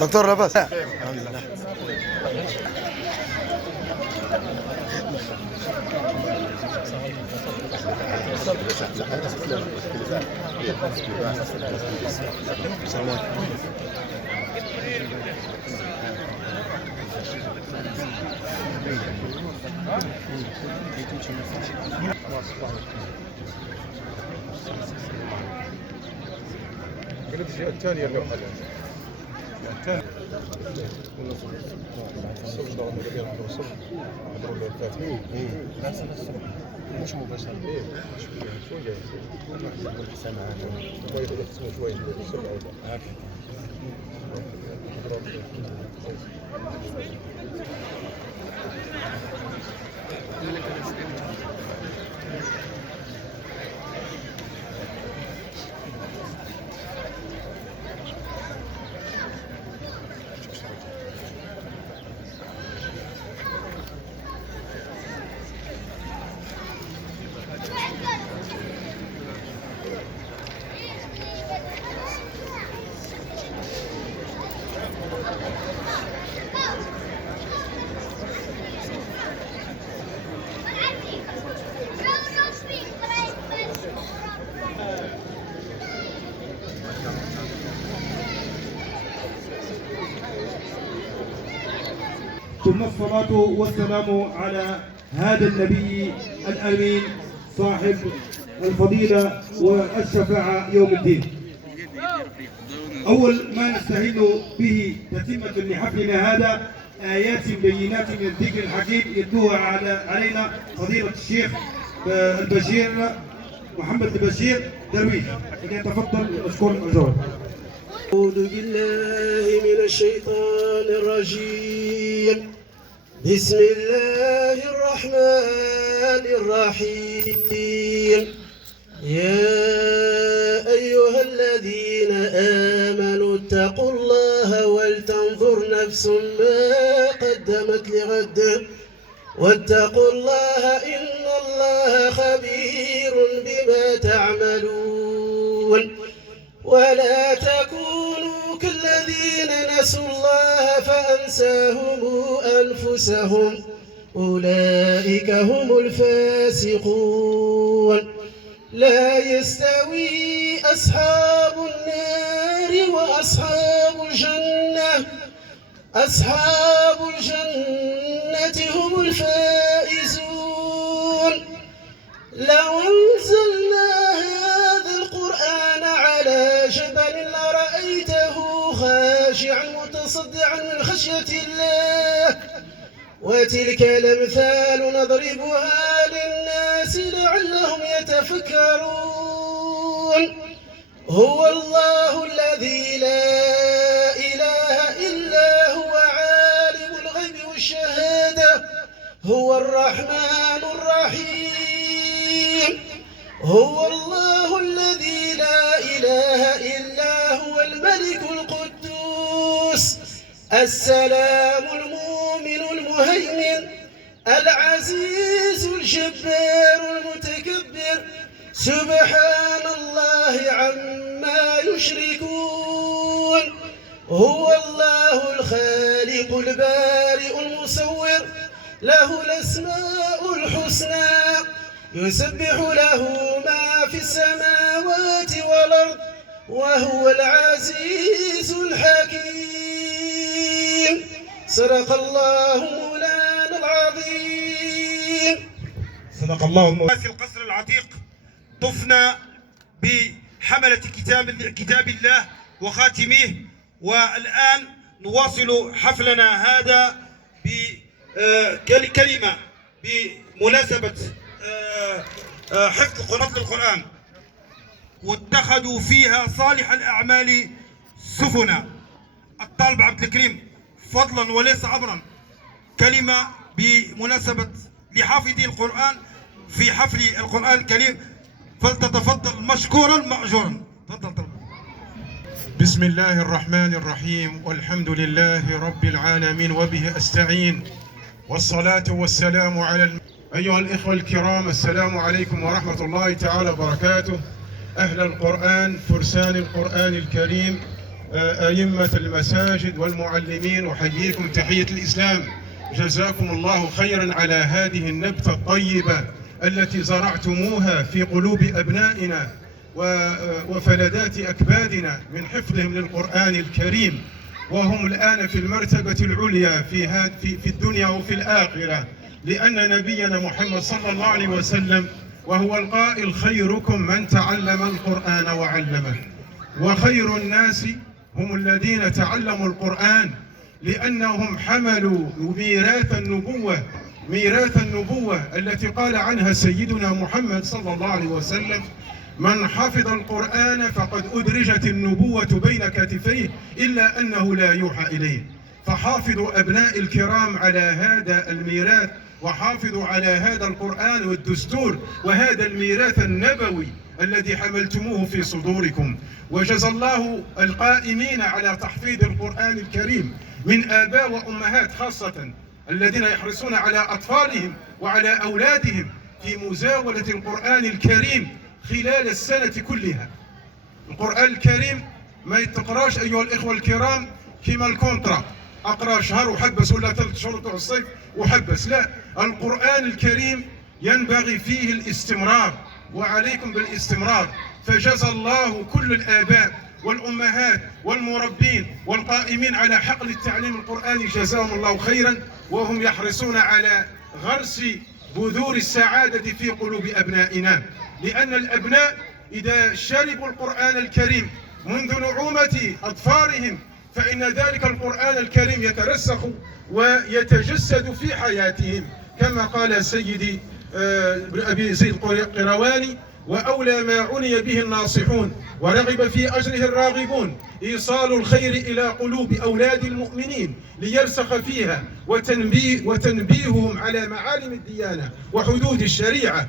دكتور لباس الحمد لله. الثانية اللوحة الثانية مش مباشر شوية شوية ثم الصلاة والسلام على هذا النبي الأمين صاحب الفضيلة والشفاعة يوم الدين. أول ما نستهل به تتمة لحفلنا هذا آيات بينات من الذكر الحكيم يتلوها علينا فضيلة الشيخ البشير محمد البشير درويش، فليتفضل مشكور مأجورا. أعوذ بالله من الشيطان الرجيم. بسم الله الرحمن الرحيم. يا أيها الذين آمنوا اتقوا الله ولتنظر نفس ما قدمت لغد واتقوا الله إن الله خبير بما تعملون. ولا تكونوا كالذين نسوا الله فأنساهم أنفسهم أولئك هم الفاسقون. لا يستوي أصحاب النار وأصحاب الجنة. أصحاب الجنة هم الفائزون. لو أنزلنا هذا القرآن على جبل لرأيته خاشعا متصدعا من خشية الله. وتلك الأمثال نضربها للناس لعلهم يتفكرون. هو الله الذي لا إله إلا هو عالم الغيب والشهادة. هو الرحمن الرحيم. هو الله الذي لا إله إلا هو الملك القدوس السلام المؤمن المهيمن العزيز الجبار المتكبر. سبحان الله عما يشركون. هو الله الخالق البارئ المصور له الأسماء الحسنى يسبح له ما في السماوات والأرض وهو العزيز الحكيم. صدق الله مولانا العظيم. صدق الله المولى. في القصر العتيق طفنا بحملة كتاب الله وخاتميه، والآن نواصل حفلنا هذا بكلمة بمناسبة حفظ القرآن. واتخذوا فيها صالح الأعمال سفنا. الطالب عبد الكريم فضلا وليس أمرا كلمة بمناسبة لحافظي القرآن في حفل القرآن الكريم، فلتتفضل مشكورا مأجورا. تفضل. بسم الله الرحمن الرحيم، والحمد لله رب العالمين، وبه أستعين. والصلاة والسلام على أيها الإخوة الكرام، السلام عليكم ورحمة الله تعالى وبركاته. أهل القرآن، فرسان القرآن الكريم، أئمة المساجد والمعلمين، أحييكم تحية الإسلام. جزاكم الله خيرا على هذه النبتة الطيبة التي زرعتموها في قلوب أبنائنا وفلذات أكبادنا من حفظهم للقرآن الكريم، وهم الآن في المرتبة العليا في الدنيا وفي الآخرة، لأن نبينا محمد صلى الله عليه وسلم وهو القائل: خيركم من تعلم القرآن وعلمه. وخير الناس هم الذين تعلموا القرآن، لأنهم حملوا ميراث النبوة التي قال عنها سيدنا محمد صلى الله عليه وسلم: من حفظ القرآن فقد أدرجت النبوة بين كتفيه إلا أنه لا يوحى إليه. فحافظوا أبناء الكرام على هذا الميراث، وحافظوا على هذا القرآن والدستور وهذا الميراث النبوي الذي حملتموه في صدوركم. وجزى الله القائمين على تحفيظ القرآن الكريم من آباء وأمهات خاصة الذين يحرصون على أطفالهم وعلى أولادهم في مزاولة القرآن الكريم خلال السنة كلها. القرآن الكريم ما يتقراش أيها الإخوة الكرام كما الكونترا، أقرأ شهر وحبس ولا 3 شهور بتوع الصيف وحبس. لا، القرآن الكريم ينبغي فيه الاستمرار، وعليكم بالاستمرار. فجزى الله كل الآباء والأمهات والمربين والقائمين على حقل التعليم القرآني جزاهم الله خيرا، وهم يحرصون على غرس بذور السعادة في قلوب أبنائنا، لأن الأبناء إذا شربوا القرآن الكريم منذ نعومة أظفارهم فإن ذلك القرآن الكريم يترسخ ويتجسد في حياتهم، كما قال سيدي أبي زيد القيرواني: وأولى ما عني به الناصحون ورغب في أجره الراغبون إيصال الخير إلى قلوب أولاد المؤمنين ليرسخ فيها، وتنبيههم على معالم الديانة وحدود الشريعة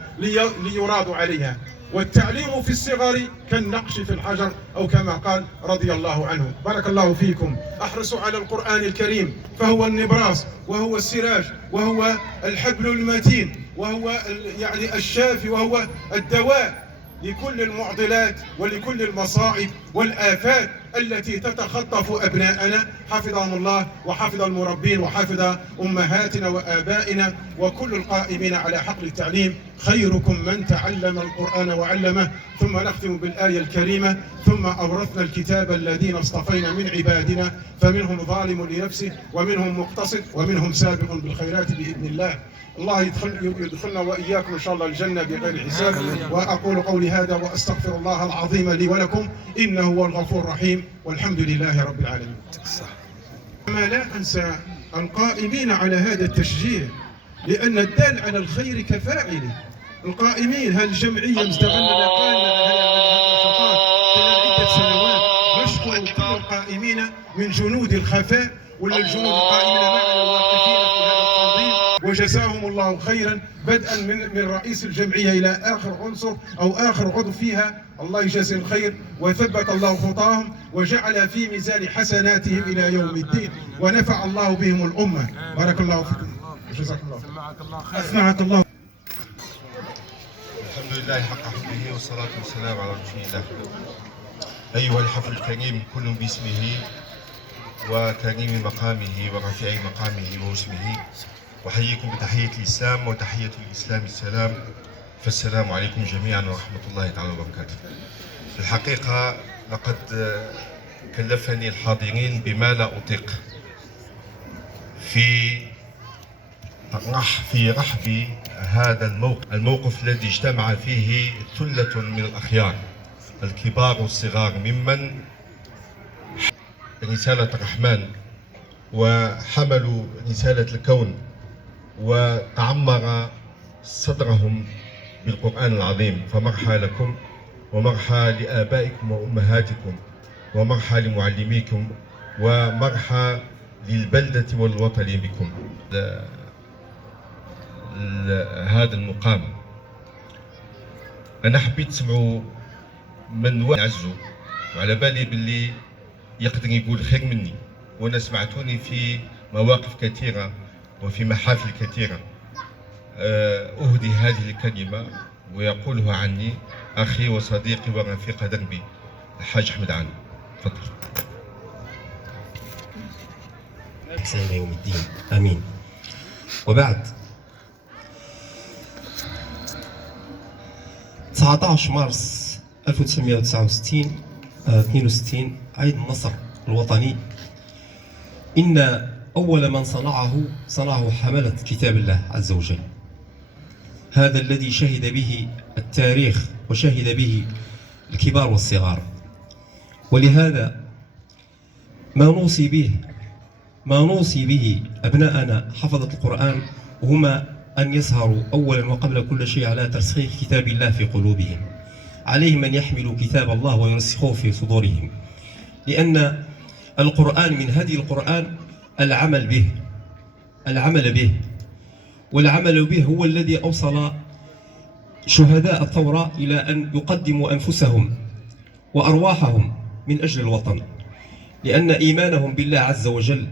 ليرادوا عليها. والتعليم في الصغر كالنقش في الحجر، أو كما قال رضي الله عنه. بارك الله فيكم. احرصوا على القرآن الكريم، فهو النبراس وهو السراج وهو الحبل المتين وهو يعني الشافي وهو الدواء لكل المعضلات ولكل المصائب والآفات التي تتخطف أبناءنا. حفظهم الله وحفظ المربين وحفظ أمهاتنا وآبائنا وكل القائمين على حقل التعليم. خيركم من تعلم القرآن وعلمه. ثم نختم بالآية الكريمة: ثم أورثنا الكتاب الذين اصطفينا من عبادنا فمنهم ظالم لنفسه ومنهم مقتصد ومنهم سابق بالخيرات بإذن الله. الله يدخلنا وإياكم إن شاء الله الجنة بغير حساب. وأقول قولي هذا وأستغفر الله العظيم لي ولكم، إنه هو الغفور الرحيم، والحمد لله رب العالمين. ما لا أنسى القائمين على هذا التشجيع، لأن الدال على الخير كفاعله. القائمين هالجمعية مستغلة قائمة على هذه النشاطات خلال عدة سنوات. نشكر كل القائمين من جنود الخفاء ولا الجنود القائمين معنا الواقفين في هذا التنظيم، وجزاهم الله خيرا، بدءا من رئيس الجمعية إلى آخر عنصر أو آخر عضو فيها. الله يجازي الخير وثبت الله خطاهم وجعل في ميزان حسناتهم إلى يوم الدين، ونفع الله بهم الأمة. بارك الله فيكم وجزاكم الله. أسمعك الله. الحمد لله حق حمده والصلاة والسلام على رسول الله. أيها الحفل الكريم كل باسمه وكريم مقامه ورفيع مقامه واسمه، أحييكم بتحية الإسلام، وتحية الإسلام السلام، فالسلام عليكم جميعا ورحمة الله تعالى وبركاته. في الحقيقة لقد كلفني الحاضرين بما لا أطيق في رحب هذا الموقف الذي اجتمع فيه ثلة من الأخيار الكبار والصغار ممن رسالة الرحمن وحملوا رسالة الكون وتعمر صدرهم بالقرآن العظيم. فمرحى لكم ومرحى لآبائكم وأمهاتكم ومرحى لمعلميكم ومرحى للبلدة والوطن بكم. هذا المقام أنا حبيت تسمعوا من عزو، وعلى بالي باللي يقدر يقول خير مني، وأنا سمعتوني في مواقف كثيرة وفي محافل كثيرة أهدي هذه الكلمة ويقولها عني أخي وصديقي ورفيق دربي الحاج أحمد عان. تفضل. إحسان يوم الدين، آمين. وبعد 19 مارس 1962 عيد النصر الوطني، إن أول من صنعه حملة كتاب الله عز وجل، هذا الذي شهد به التاريخ وشهد به الكبار والصغار. ولهذا ما نوصي به أبناءنا حفظة القرآن هما أن يسهروا أولا وقبل كل شيء على ترسيخ كتاب الله في قلوبهم. عليهم أن يحملوا كتاب الله ويرسخوه في صدورهم، لأن القرآن من هدي القرآن العمل به، والعمل به هو الذي أوصل شهداء الثورة إلى أن يقدموا أنفسهم وأرواحهم من أجل الوطن، لأن إيمانهم بالله عز وجل،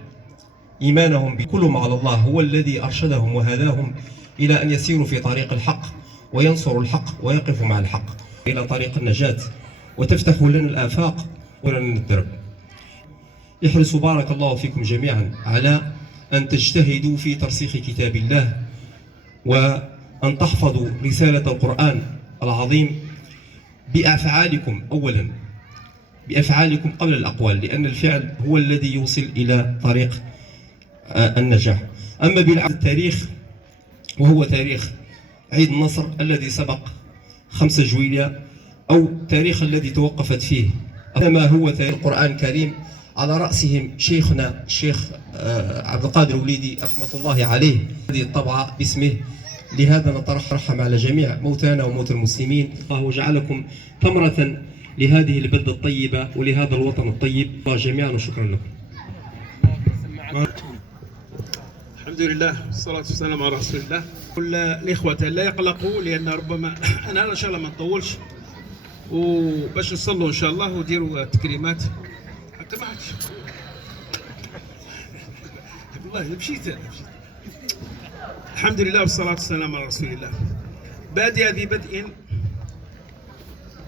إيمانهم بكلهم على الله هو الذي أرشدهم وهداهم إلى أن يسيروا في طريق الحق وينصروا الحق ويقفوا مع الحق إلى طريق النجاة، وتفتح لنا الآفاق ولنا الدرب. احرصوا بارك الله فيكم جميعا على أن تجتهدوا في ترسيخ كتاب الله، وأن تحفظوا رسالة القرآن العظيم بأفعالكم أولا، بأفعالكم قبل الأقوال، لأن الفعل هو الذي يوصل إلى طريق النجاح. أما بالعكس التاريخ، وهو تاريخ عيد النصر الذي سبق 5 جويلية، أو تاريخ الذي توقفت فيه، إنما هو تاريخ القرآن الكريم، على رأسهم شيخنا الشيخ عبد القادر وليدي رحمة الله عليه، هذه الطبعة باسمه. لهذا نترحم على جميع موتانا وموتى المسلمين، الله جعلكم ثمرة لهذه البلدة الطيبة ولهذا الوطن الطيب. الله جميعا وشكرا لكم. الحمد لله والصلاة والسلام على رسول الله. كل الإخوة لا يقلقوا، لأن ربما أنا إن شاء الله ما نطولش، وباش نصلوا إن شاء الله وديروا تكريمات. حتى ما عادش والله مشيت. الحمد لله والصلاة والسلام على رسول الله. بادئ ذي بدء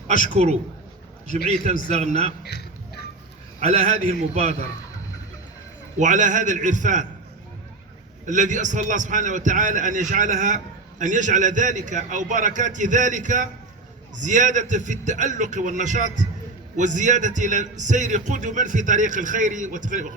أشكر جمعية مزدغنا على هذه المبادرة وعلى هذا العرفان الذي أسأل الله سبحانه وتعالى أن يجعل ذلك أو بركات ذلك زيادة في التألق والنشاط والزيادة إلى سير قدما في طريق الخير وتفريغ.